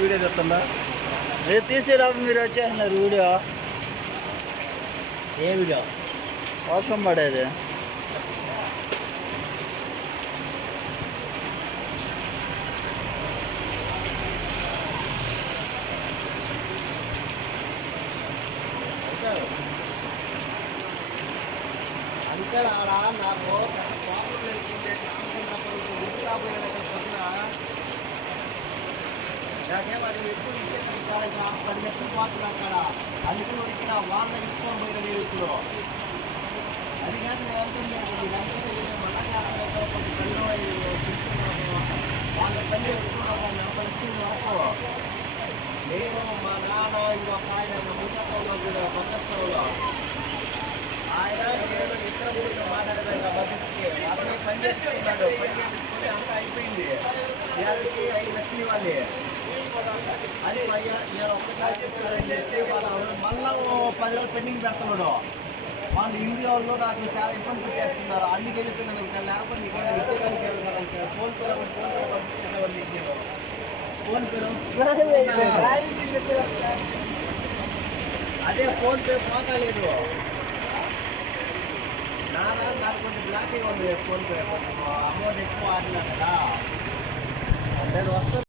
Video చెప్తుందా? రేపు తీసేటప్పుడు మీరు వచ్చేసినారు వీడియో. ఏ వీడియో? వర్షం పడేది. అంటే ఆడ నాకు నాకేం అది ఎక్కువ ఇచ్చేసి 10 లక్షలు పోతుంది అక్కడ. అందుకే ఉడికిన వాళ్ళ ఇచ్చుకొని పోయిన నేను ఇప్పుడు అది కాదు. నేను వెళ్తుంది వాళ్ళ తల్లి పరిస్థితి వరకు నేను మా నాన్న ఇంకొక ఆయన ముసలో పక్కలో ఆయన నేను ఇద్దరు గురించి మాట్లాడలేదు. బస్సుకి అతను పని చేసుకుంటున్నాడు. పని చేసుకుంటే అంతా అయిపోయింది. 5 లక్షలు ఇవ్వాలి. అది నేను ఒక్కసారి చెప్పాను. మళ్ళా 10 రోజులు పెండింగ్ పెడుతున్నాడు. వాళ్ళు ఇండియా వాళ్ళు నాకు చాలా ఇబ్బంది పెట్టేస్తున్నారు. అన్ని వెళ్ళిపోయినాను. ఇంకా లేకపోతే నీకు ఫోన్పేలో పంపించేసేవాళ్ళు. ఫోన్పేలో అదే ఫోన్పే పోగలేదు. నాకు కొంచెం బ్లాక్గా ఉంది ఫోన్పే. అమౌంట్ ఎక్కువ ఆడినా కదా. నేను వస్తాను.